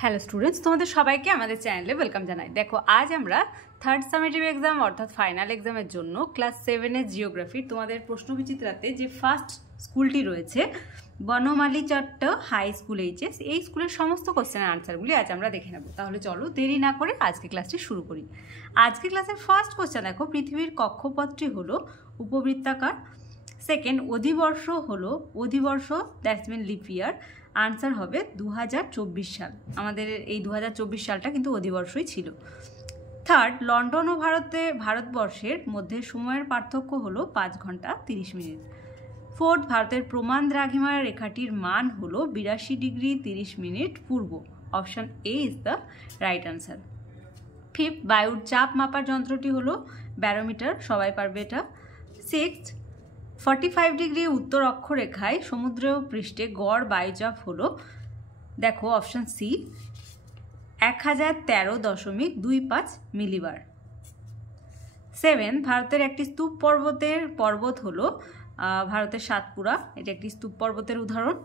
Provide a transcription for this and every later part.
Hello students, তোমাদের সবাইকে আমাদের চ্যানেলে ওয়েলকাম জানাই। দেখো, আজ আমরা থার্ড সামেটিভ এক্সাম অর্থাৎ ফাইনাল এক্সামের জন্য ক্লাস 7-এর জিওগ্রাফির তোমাদের প্রশ্নবিচিত্রাতে যে ফার্স্ট স্কুলটি রয়েছে বনমালী চট্ট হাই স্কুল এইচএস, এই স্কুলের সমস্ত কোশ্চেনের আনসারগুলি আজ আমরা দেখে নেব। তাহলে চলো দেরি না করে আজকে ক্লাসটি শুরু করি। আজকে ক্লাসের ফার্স্ট কোশ্চেন দেখো, পৃথিবীর কক্ষপথটি হলো উপবৃত্তাকার। সেকেন্ড, অধিবর্ষ হলো অধিবর্ষ, that's mean leap year. Answer হবে 2024 সাল। আমাদের এই 2024 সালটা কিন্তু অধিবর্ষই ছিল। থার্ড, লন্ডন ও ভারতবর্ষের মধ্যে সময়ের পার্থক্য হলো 5 ঘন্টা 30 মিনিট। ফোর্থ, ভারতের প্রমাণ দ্রাঘিমার রেখাটির মান হলো 82 degree 30 minute Purba. Option A is the right answer. Fifth, বায়ুর চাপ মাপার যন্ত্রটি হলো ব্যারোমিটার, সবাই পারবে এটা। সিক্সথ, 45 ডিগ্রি উত্তর অক্ষরেখায় সমুদ্র পৃষ্ঠে গড় বায়ুচাপ হলো, দেখো অপশন সি, 1013.25 মিলিবার। 7, ভারতের একটি স্তূপ পর্বত হলো ভারতের সাতপুরা, এটা একটি স্তূপ পর্বতের উদাহরণ।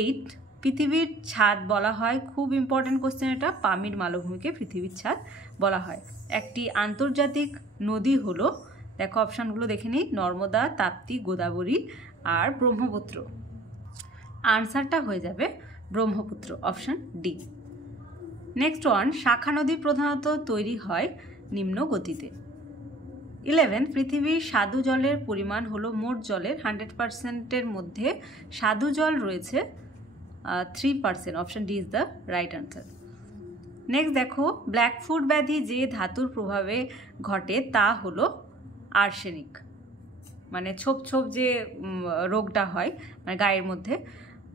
8, পৃথিবীর ছাদ বলা হয়, খুব ইম্পর্টেন্ট কোশ্চেন এটা, পামির মালভূমিকে পৃথিবীর ছাদ বলা হয়। একটি আন্তর্জাতিক নদী হলো, দেখো অপশানগুলো দেখে নিই, নর্মদা, তাপ্তি, গোদাবরী আর ব্রহ্মপুত্র। আনসারটা হয়ে যাবে Brahmaputra, option D. Next one, শাখা নদী প্রধানত তৈরি হয় নিম্ন গতিতে। 11, পৃথিবীর স্বাদু জলের পরিমাণ হলো মোট জলের 100%-এর মধ্যে স্বাদু জল রয়েছে 3%, option D is the right answer. Next দেখো, ব্ল্যাকফুট ব্যাধি যে ধাতুর প্রভাবে ঘটে তা হলো আর্সেনিক, মানে ছোপ ছোপ যে রোগটা হয় মানে গায়ের মধ্যে।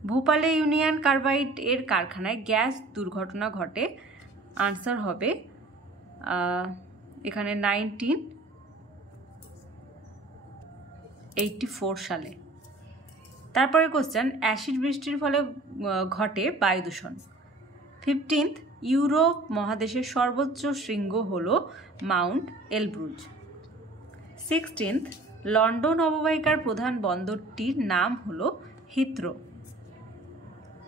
ভোপালে ইউনিয়ন কার্বাইড এর কারখানায় গ্যাস দুর্ঘটনা ঘটে। আনসার হবে এখানে 1984 সালে। তারপরে কোশ্চেন, অ্যাসিড বৃষ্টির ফলে ঘটে বায়ু দূষণ। 15, ইউরোপ মহাদেশের সর্বোচ্চ শৃঙ্গ হলো মাউন্ট এলব্রুজ। 16, লন্ডন অববাহিকার প্রধান বন্দরটির নাম হলো হিথ্রো।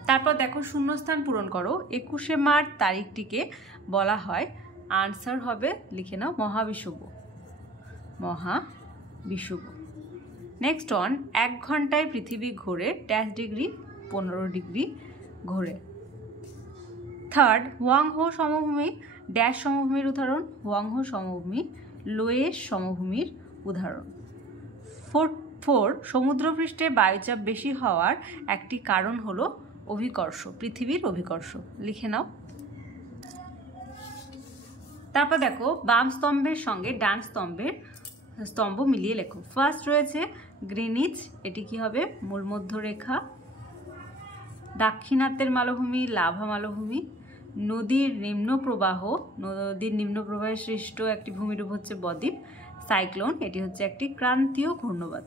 তারপর দেখো, শূন্যস্থান পূরণ করো। 21শে মার্চ তারিখটিকে বলা হয়, আনসার হবে লিখে নাও মহাবিষুব। নেক্সট অন, 1 ঘন্টায় পৃথিবী ঘোরে ড্যাশ ডিগ্রি, 15 ডিগ্রি ঘোরে। থার্ড, হোয়াংহো সমভূমি ড্যাশ সমভূমির উদাহরণ, হোয়াংহো সমভূমি লোয়েস সমভূমির উদাহরণ। 4, সমুদ্রপৃষ্ঠে বায়ুচাপ বেশি হওয়ার একটি কারণ হলো অভিকর্ষ, পৃথিবীর অভিকর্ষ, লিখে নাও। তারপর দেখো, বাম স্তম্ভের সঙ্গে ডান স্তম্ভ মিলিয়ে লেখো। ফার্স্ট রয়েছে গ্রিনিচ, এটি কি হবে মূলমধ্যরেখা। দাক্ষিণাত্যের মালভূমি লাভা মালভূমি। নদীর নিম্ন প্রবাহে সৃষ্ট একটি ভূমিরূপ হচ্ছে বদ্বীপ। সাইক্লোন, এটি হচ্ছে একটি ক্রান্তীয় ঘূর্ণবাত।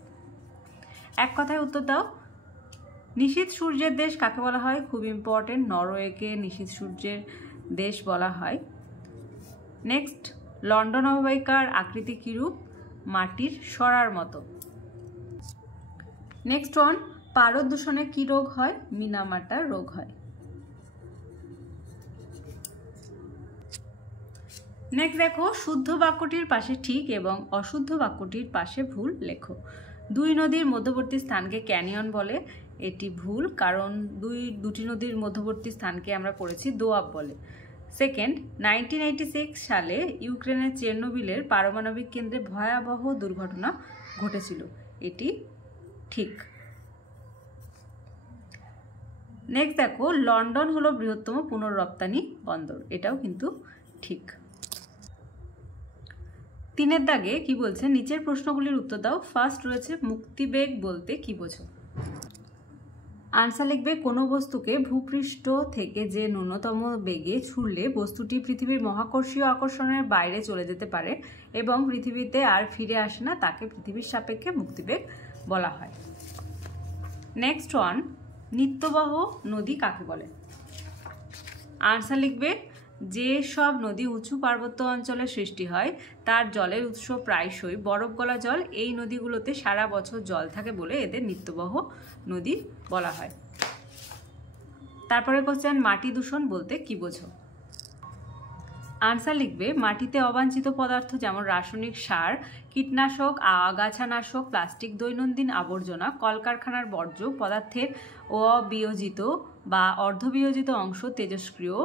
এক কথায় উত্তর দাও। নিশীথ সূর্যের দেশ কাকে বলা হয়? খুব ইম্পর্টেন্ট, নরওয়েকে নিশীথ সূর্যের দেশ বলা হয়। নেক্সট, লন্ডন অববাহিকার আকৃতি কিরূপ? মাটির সরার মতো। নেক্সট ওয়ান, পারদ দূষণে কি রোগ হয়? মিনামাটা রোগ হয়। নেক্সট দেখো, শুদ্ধ বাক্যটির পাশে ঠিক এবং অশুদ্ধ বাক্যটির পাশে ভুল লেখো। 2 নদীর মধ্যবর্তী স্থানকে ক্যানিয়ন বলে, এটি ভুল, কারণ দুটি নদীর মধ্যবর্তী স্থানকে আমরা পড়েছি দোয়াব বলে। সেকেন্ড, 1986 সালে ইউক্রেনের চেরনোবিলের পারমাণবিক কেন্দ্রে ভয়াবহ দুর্ঘটনা ঘটেছিল, এটি ঠিক। নেক্সট দেখো, লন্ডন হলো বৃহত্তম পুনর্রপ্তানি বন্দর, এটাও কিন্তু ঠিক। 3 দাগে কি বলছে? নিচের প্রশ্নগুলির উত্তর দাও। ফার্স্ট রয়েছে মুক্তিবেগ বলতে কি বোঝো? আনসার লিখবে, কোনো বস্তুকে ভূপৃষ্ঠ থেকে যে ন্যূনতম বেগে ছুড়লে বস্তুটি পৃথিবীর মহাকর্ষীয় আকর্ষণের বাইরে চলে যেতে পারে এবং পৃথিবীতে আর ফিরে আসে না, তাকে পৃথিবীর সাপেক্ষে মুক্তিবেগ বলা হয়। নেক্সট ওয়ান, নিত্যবহ নদী কাকে বলে? আনসার লিখবে, যে সব নদী উঁচু পার্বত্য অঞ্চলে সৃষ্টি হয় তার জলের উৎস প্রায়শই বরফ গলা জল, এই নদীগুলোতে সারা বছর জল থাকে বলে এদের নিত্যবহ নদী বলা হয়। তারপরে কোশ্চেন, মাটি দূষণ বলতে কি বোঝো? আনসার লিখবে, মাটিতে অবাঞ্ছিত পদার্থ যেমন রাসায়নিক সার, কীটনাশক, আগাছানাশক, প্লাস্টিক, দৈনন্দিন আবর্জনা, কলকারখানার বর্জ্য পদার্থের অবিয়োজিত বা অর্ধবিয়োজিত অংশ, তেজস্ক্রিয়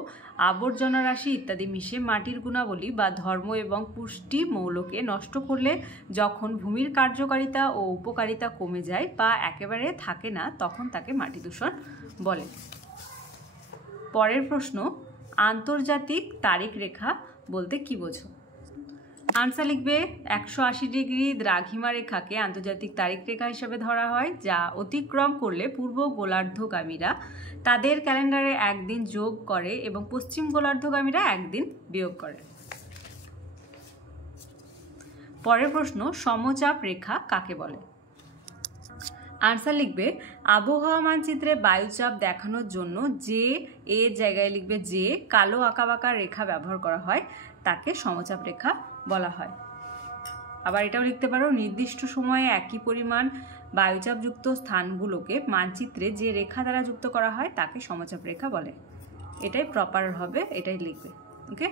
আবর্জনা রাশি ইত্যাদি মিশে মাটির গুণাবলী বা ধর্ম এবং পুষ্টি মৌলকে নষ্ট করলে যখন ভূমির কার্যকারিতা ও উপকারিতা কমে যায় বা একেবারে থাকে না, তখন তাকে মাটি দূষণ বলে। পরের প্রশ্ন, আন্তর্জাতিক তারিখ রেখা বলতে কি বোঝো? আনসার লিখবে, 180 ডিগ্রি দ্রাঘিমা রেখাকে আন্তর্জাতিক তারিখ রেখা হিসেবে ধরা হয়, যা অতিক্রম করলে পূর্ব গোলার্ধগামীরা তাদের ক্যালেন্ডারে একদিন যোগ করে এবং পশ্চিম গোলার্ধগামীরা একদিন বিয়োগ করে। পরের প্রশ্ন, সমচাপ রেখা কাকে বলে? আনসার লিখবে, আবহাওয়া মানচিত্রে বায়ুচাপ দেখানোর জন্য যে এর জায়গায় লিখবে যে কালো আঁকাবাঁকা রেখা ব্যবহার করা হয় তাকে সমচাপ রেখা বলা হয়। আবার এটাও লিখতে পারো, নির্দিষ্ট সময়ে একই পরিমাণ বায়ুচাপযুক্ত স্থানগুলোকে মানচিত্রে যে রেখা দ্বারা যুক্ত করা হয় তাকে সমচাপ রেখা বলে। এটাই প্রপার হবে, এটাই লিখবে। ওকে,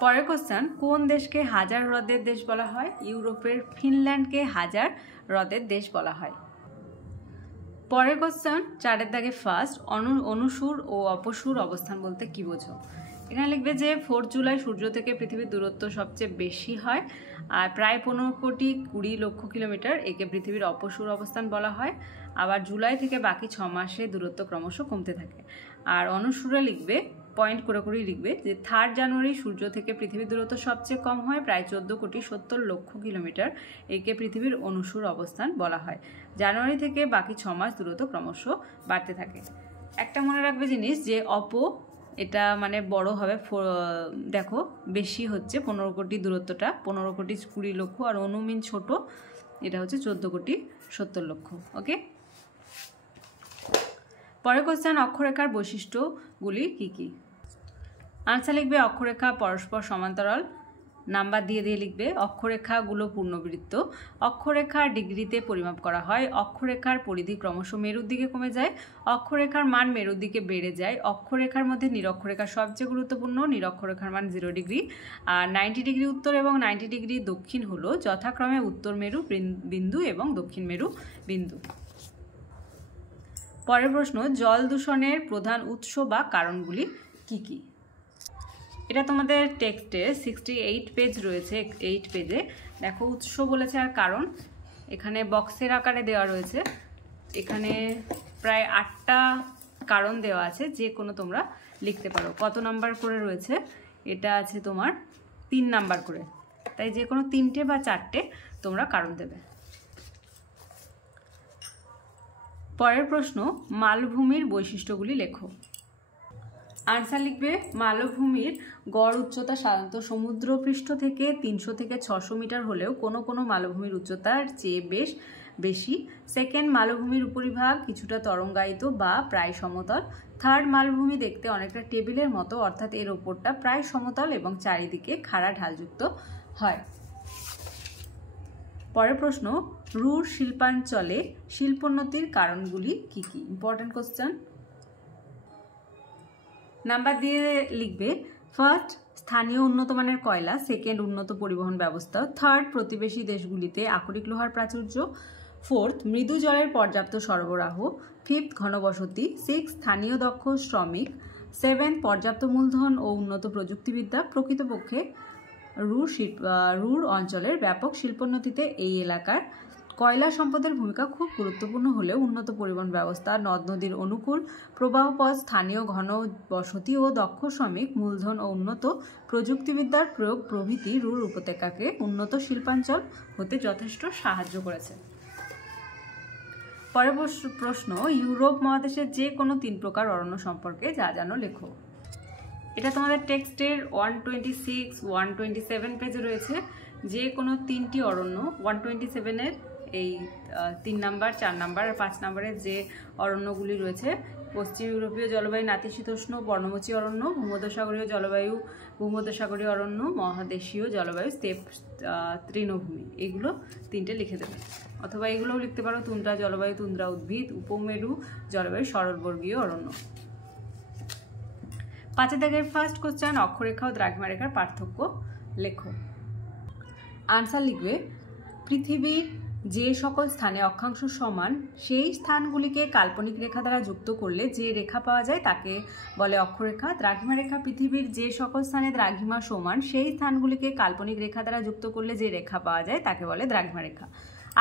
পরের কোশ্চেন, কোন দেশকে হাজার হ্রদের দেশ বলা হয়? ইউরোপের ফিনল্যান্ডকে হাজার হ্রদের দেশ বলা হয়। পরের কোশ্চেন, 4 দাগে ফার্স্ট, অনুসুর ও অপসুর অবস্থান বলতে কি বোঝো? এখানে লিখবে যে 4 জুলাই সূর্য থেকে পৃথিবীর দূরত্ব সবচেয়ে বেশি হয়, আর প্রায় 15,20,00,000 কিলোমিটার। একে পৃথিবীর অপসুর অবস্থান বলা হয়। আবার জুলাই থেকে বাকি 6 মাসে দূরত্ব ক্রমশ কমতে থাকে। আর অনুসুরে লিখবে, পয়েন্ট করে করেই লিখবে যে 3 জানুয়ারি সূর্য থেকে পৃথিবীর দূরত্ব সবচেয়ে কম হয়, প্রায় 14,70,00,000 কিলোমিটার। একে পৃথিবীর অনুসুর অবস্থান বলা হয়। জানুয়ারি থেকে বাকি 6 মাস দূরত্ব ক্রমশ বাড়তে থাকে। একটা মনে রাখবে জিনিস, যে এটা মানে বড় হবে, দেখো বেশি হচ্ছে 15 কোটি দূরত্বটা, 15,20,00,000, আর অনুমিন ছোট, এটা হচ্ছে 14,70,00,000। ওকে, পরের কোশ্চেন, অক্ষরেখার বৈশিষ্ট্যগুলি কি কি? আনসার লিখবে, অক্ষরেখা পরস্পর সমান্তরাল, নাম্বার দিয়ে দিয়ে লিখবে। অক্ষরেখাগুলো পূর্ণবৃত্ত। অক্ষরেখার ডিগ্রিতে পরিমাপ করা হয়। অক্ষরেখার পরিধি ক্রমশ মেরুর দিকে কমে যায়। অক্ষরেখার মান মেরুর দিকে বেড়ে যায়। অক্ষরেখার মধ্যে নিরক্ষরেখা সবচেয়ে গুরুত্বপূর্ণ। নিরক্ষরেখার মান 0 ডিগ্রি, আর 90 ডিগ্রি উত্তর এবং 90 ডিগ্রি দক্ষিণ হলো যথাক্রমে উত্তর মেরু বিন্দু এবং দক্ষিণ মেরু বিন্দু। পরের প্রশ্ন, জল দূষণের প্রধান উৎস বা কারণগুলি কি কি? এটা তোমাদের টেক্সটে 68 পেজ রয়েছে, 8 পেজে দেখো উৎস বলেছে আর কারণ এখানে বক্সের আকারে দেওয়া রয়েছে। এখানে প্রায় 8টা কারণ দেওয়া আছে, যে কোনো তোমরা লিখতে পারো। কত নাম্বার করে রয়েছে? এটা আছে তোমার 3 নাম্বার করে, তাই যে কোনো 3টে বা 4টে তোমরা কারণ দেবে। পরের প্রশ্ন, মালভূমির বৈশিষ্ট্যগুলি লেখো। আনসার লিখবে, মালভূমির গড় উচ্চতা সাধারণত সমুদ্রপৃষ্ঠ থেকে 300 থেকে 600 মিটার হলেও কোনো কোনো মালভূমির উচ্চতার চেয়ে বেশি। সেকেন্ড, মালভূমির উপরিভাগ কিছুটা তরঙ্গায়িত বা প্রায় সমতল। থার্ড, মালভূমি দেখতে অনেকটা টেবিলের মতো, অর্থাৎ এর ওপরটা প্রায় সমতল এবং চারিদিকে খাড়া ঢালযুক্ত হয়। পরের প্রশ্ন, রুর শিল্পাঞ্চলে শিল্পোন্নতির কারণগুলি কি কি? ইম্পর্টেন্ট কোশ্চেন, নাম্বার দিয়ে লিখবে। ফার্স্ট, স্থানীয় উন্নত মানের কয়লা। সেকেন্ড, উন্নত পরিবহন ব্যবস্থা। থার্ড, প্রতিবেশী দেশগুলিতে আকরিক লোহার প্রাচুর্য। ফোর্থ, মৃদু জলের পর্যাপ্ত সরবরাহ। ফিফথ, ঘনবসতি। সিক্স, স্থানীয় দক্ষ শ্রমিক। সেভেন্থ, পর্যাপ্ত মূলধন ও উন্নত প্রযুক্তিবিদ্যা। প্রকৃতপক্ষে রুর অঞ্চলের ব্যাপক শিল্পোন্নতিতে এই এলাকার কয়লা সম্পদের ভূমিকা খুব গুরুত্বপূর্ণ হলেও উন্নত পরিবহন ব্যবস্থা, নদ নদীর অনুকূল প্রবাহপথ, স্থানীয় ঘনবসতি ও দক্ষ শ্রমিক, মূলধন ও উন্নত প্রযুক্তিবিদ্যার প্রয়োগ প্রভৃতি রুর উপত্যকাকে উন্নত শিল্পাঞ্চল হতে যথেষ্ট সাহায্য করেছে। পরের প্রশ্ন, ইউরোপ মহাদেশের যে কোনো 3 প্রকার অরণ্য সম্পর্কে যা জানো লেখো। এটা তোমাদের টেক্সটের 126, 127 পেজে রয়েছে। যে কোনো 3টি অরণ্য 127-এর এই 3 নাম্বার, 4 নাম্বার আর 5 নাম্বারের যে অরণ্যগুলি রয়েছে পশ্চিম ইউরোপীয় জলবায়ু নাতিশীতোষ্ণ পর্ণমোচী অরণ্য, ভূমধ্যসাগরীয় জলবায়ু ভূমধ্যসাগরীয় অরণ্য, মহাদেশীয় জলবায়ু স্টেপ তৃণভূমি। এগুলো 3টে লিখে দেবে, অথবা এগুলোও লিখতে পারো তুন্দ্রা জলবায়ু তুন্দ্রা উদ্ভিদ, উপমেরু জলবায়ু সরলবর্গীয় অরণ্য। 5 দাগের ফার্স্ট কোশ্চেন, অক্ষরেখা ও দ্রাঘিমা রেখার পার্থক্য লেখো। আনসার লিখবে, পৃথিবীর যে সকল স্থানে অক্ষাংশ সমান সেই স্থানগুলিকে কাল্পনিক রেখা দ্বারা যুক্ত করলে যে রেখা পাওয়া যায় তাকে বলে অক্ষরেখা। দ্রাঘিমা রেখা, পৃথিবীর যে সকল স্থানে দ্রাঘিমা সমান সেই স্থানগুলিকে কাল্পনিক রেখা দ্বারা যুক্ত করলে যে রেখা পাওয়া যায় তাকে বলে দ্রাঘিমা রেখা।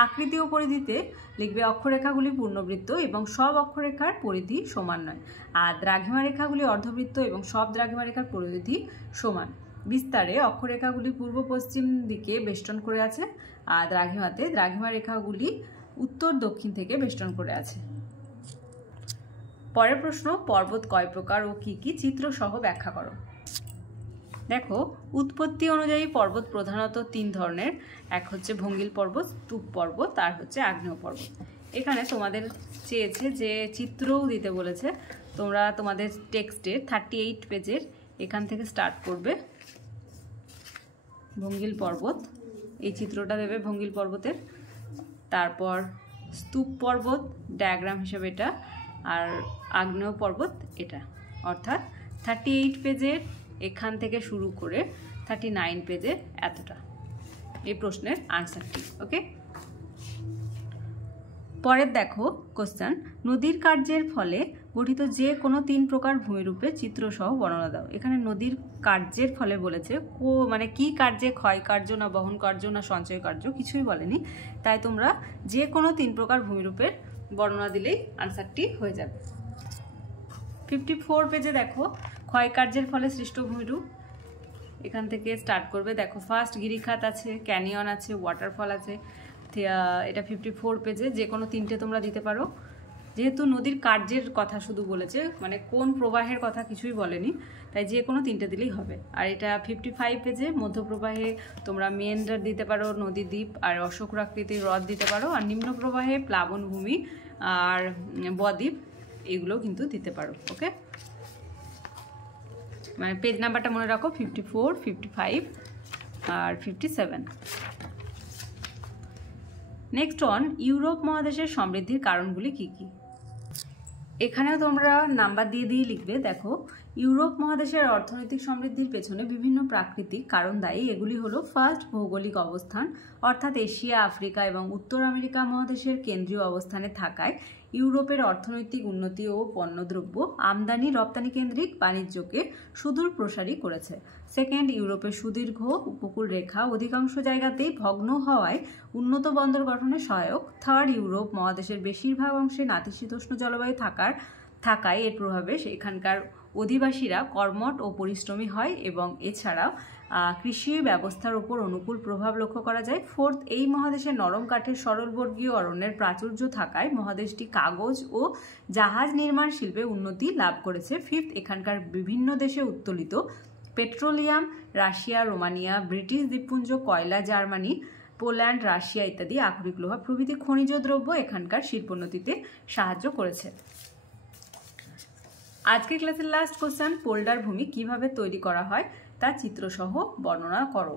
আকৃতি ও পরিধিতে লিখবে, অক্ষরেখাগুলি পূর্ণবৃত্ত এবং সব অক্ষরেখার পরিধি সমান নয়, আর দ্রাঘিমা রেখাগুলি অর্ধবৃত্ত এবং সব দ্রাঘিমা রেখার পরিধি সমান। বিস্তারে, অক্ষরেখাগুলি পূর্ব পশ্চিম দিকে বেষ্টন করে আছে, আর দ্রাঘিমাতে দ্রাঘিমা রেখাগুলি উত্তর দক্ষিণ থেকে বেষ্টন করে আছে। পরের প্রশ্ন, পর্বত কয় প্রকার ও কি কি, চিত্র সহ ব্যাখ্যা করো। দেখো, উৎপত্তি অনুযায়ী পর্বত প্রধানত 3 ধরনের, এক হচ্ছে ভঙ্গিল পর্বত, স্তূপ পর্বত, আর হচ্ছে আগ্নেয় পর্বত। এখানে তোমাদের চেয়েছে যে চিত্রও দিতে বলেছে, তোমরা তোমাদের টেক্সটে 38 পেজের এখান থেকে স্টার্ট করবে। ভঙ্গিল পর্বত, এই চিত্রটা দেবে ভঙ্গিল পর্বতের, তারপর স্তূপ পর্বত ডায়াগ্রাম হিসেবে এটা, আর আগ্নেয় পর্বত এটা, অর্থাৎ 38 পেজের এখান থেকে শুরু করে 39 পেজের এতটা এই প্রশ্নের আনসারটি। ওকে, পরের দেখো কোশ্চেন, নদীর কার্যের ফলে গঠিত যে কোনো 3 প্রকার ভূমিরূপে চিত্রসহ বর্ণনা দাও। এখানে নদীর কার্যের ফলে বলেছে, মানে কি কার্যে, ক্ষয় কার্য না বহন কার্য না সঞ্চয় কার্য, কিছুই বলেনি। তাই তোমরা যে কোনো 3 প্রকার ভূমিরূপের বর্ণনা দিলেই আনসারটি হয়ে যাবে। 54 পেজে দেখো, ক্ষয় কার্যের ফলে সৃষ্ট ভূমিরূপ, এখান থেকে স্টার্ট করবে। দেখো, ফার্স্ট গিরিখাত আছে, ক্যানিয়ন আছে, ওয়াটারফল আছে। এটা 54 পেজে যে কোনো 3টে তোমরা দিতে পারো। যেহেতু নদীর কার্যের কথা শুধু বলেছে, মানে কোন প্রবাহের কথা কিছুই বলেনি, তাই যে কোনো 3টে দিলেই হবে। আর এটা 55 পেজে মধ্যপ্রবাহে তোমরা মেন্ডার দিতে পারো, নদী দ্বীপ আর অশোকরাকৃতির হ্রদ দিতে পারো, আর নিম্ন প্রবাহে প্লাবনভূমি আর বদ্বীপ এগুলো কিন্তু দিতে পারো। ওকে, মানে পেজ নাম্বারটা মনে রাখো, 54, 55 আর 57। নেক্সট অন, ইউরোপ মহাদেশের সমৃদ্ধির কারণগুলি কি কি। এখানেও তোমরা নাম্বার দিয়ে দিয়ে লিখবে। দেখো, ইউরোপ মহাদেশের অর্থনৈতিক সমৃদ্ধির পেছনে বিভিন্ন প্রাকৃতিক কারণ দায়ী। এগুলি হলো, ফার্স্ট ভৌগোলিক অবস্থান, অর্থাৎ এশিয়া, আফ্রিকা এবং উত্তর আমেরিকা মহাদেশের কেন্দ্রীয় অবস্থানে থাকায় ইউরোপের অর্থনৈতিক উন্নতি ও পণ্যদ্রব্য আমদানি রপ্তানি কেন্দ্রিক বাণিজ্যকে সুদূর প্রসারী করেছে। সেকেন্ড, ইউরোপের সুদীর্ঘ উপকূল রেখা অধিকাংশ জায়গাতেই ভগ্ন হওয়ায় উন্নত বন্দর গঠনে সহায়ক। থার্ড, ইউরোপ মহাদেশের বেশিরভাগ অংশে নাতিশীতোষ্ণ জলবায়ু থাকায় এর প্রভাবে এখানকার অধিবাসীরা কর্মঠ ও পরিশ্রমী হয়, এবং এছাড়াও কৃষি ব্যবস্থার উপর অনুকূল প্রভাব লক্ষ্য করা যায়। ফোর্থ, এই মহাদেশে নরম কাঠের সরলবর্গীয় অরণ্যের প্রাচুর্য থাকায় মহাদেশটি কাগজ ও জাহাজ নির্মাণ শিল্পে উন্নতি লাভ করেছে। ফিফথ, এখানকার বিভিন্ন দেশে উত্তোলিত পেট্রোলিয়াম, রাশিয়া, রোমানিয়া, ব্রিটিশ দ্বীপপুঞ্জ, কয়লা, জার্মানি, পোল্যান্ড, রাশিয়া ইত্যাদি আকরিক লোহা প্রভৃতি খনিজ দ্রব্য এখানকার শিল্পোন্নতিতে সাহায্য করেছে। আজকের ক্লাসের লাস্ট কোশ্চেন, পোল্ডার ভূমি কিভাবে তৈরি করা হয় তা চিত্রসহ বর্ণনা করো।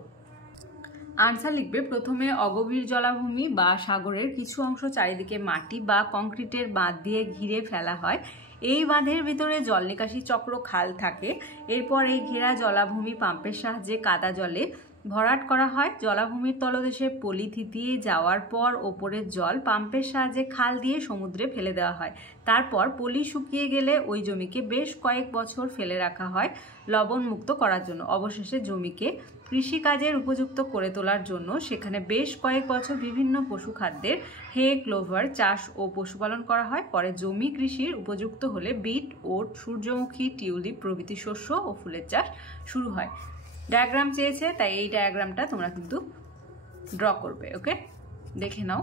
আনসার লিখবে, প্রথমে অগভীর জলাভূমি বা সাগরের কিছু অংশ চারিদিকে মাটি বা কংক্রিটের বাঁধ দিয়ে ঘিরে ফেলা হয়। এই বাঁধের ভিতরে জল নিকাশি চক্র খাল থাকে। এরপর এই ঘেরা জলাভূমি পাম্পের সাহায্যে কাদা জলে ভরাট করা হয়। জলাভূমির তলদেশে পলি থিতিয়ে যাওয়ার পর ওপরের জল পাম্পের সাহায্যে খাল দিয়ে সমুদ্রে ফেলে দেওয়া হয়। তারপর পলি শুকিয়ে গেলে ওই জমিকে বেশ কয়েক বছর ফেলে রাখা হয় লবণমুক্ত করার জন্য। অবশেষে জমিকে কৃষিকাজের উপযুক্ত করে তোলার জন্য সেখানে বেশ কয়েক বছর বিভিন্ন পশুখাদ্যের হে, ক্লোভার চাষ ও পশুপালন করা হয়। পরে জমি কৃষির উপযুক্ত হলে বিট, ওট, সূর্যমুখী, টিউলিপ প্রভৃতি শস্য ও ফুলের চাষ শুরু হয়। ডায়াগ্রাম চেয়েছে, তাই এই ডায়াগ্রামটা তোমরা কিন্তু ড্র করবে। ওকে, দেখে নাও।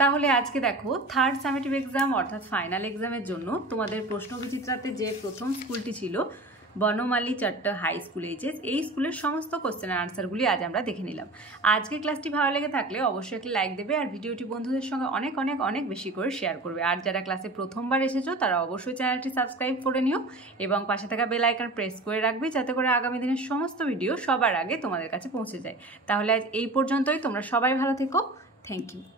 তাহলে আজকে দেখো, থার্ড সামেটিভ এক্সাম অর্থাৎ ফাইনাল এক্সামের জন্য তোমাদের প্রশ্নবিচিত্রাতে যে প্রথম স্কুলটি ছিল বনমালী চট্ট হাই স্কুল এইচএস, এই স্কুলের সমস্ত কোশ্চেনের আনসারগুলি আজ আমরা দেখে নিলাম। আজকের ক্লাসটি ভালো লেগে থাকলে অবশ্যই একটি লাইক দেবে আর ভিডিওটি বন্ধুদের সঙ্গে অনেক অনেক অনেক বেশি করে শেয়ার করবে। আর যারা ক্লাসে প্রথমবার এসেছো তারা অবশ্যই চ্যানেলটি সাবস্ক্রাইব করে নিও এবং পাশে থাকা বেল আইকন প্রেস করে রাখবে, যাতে করে আগামী দিনের সমস্ত ভিডিও সবার আগে তোমাদের কাছে পৌঁছে যায়। তাহলে আজ এই পর্যন্তই, তোমরা সবাই ভালো থেকো। Thank you.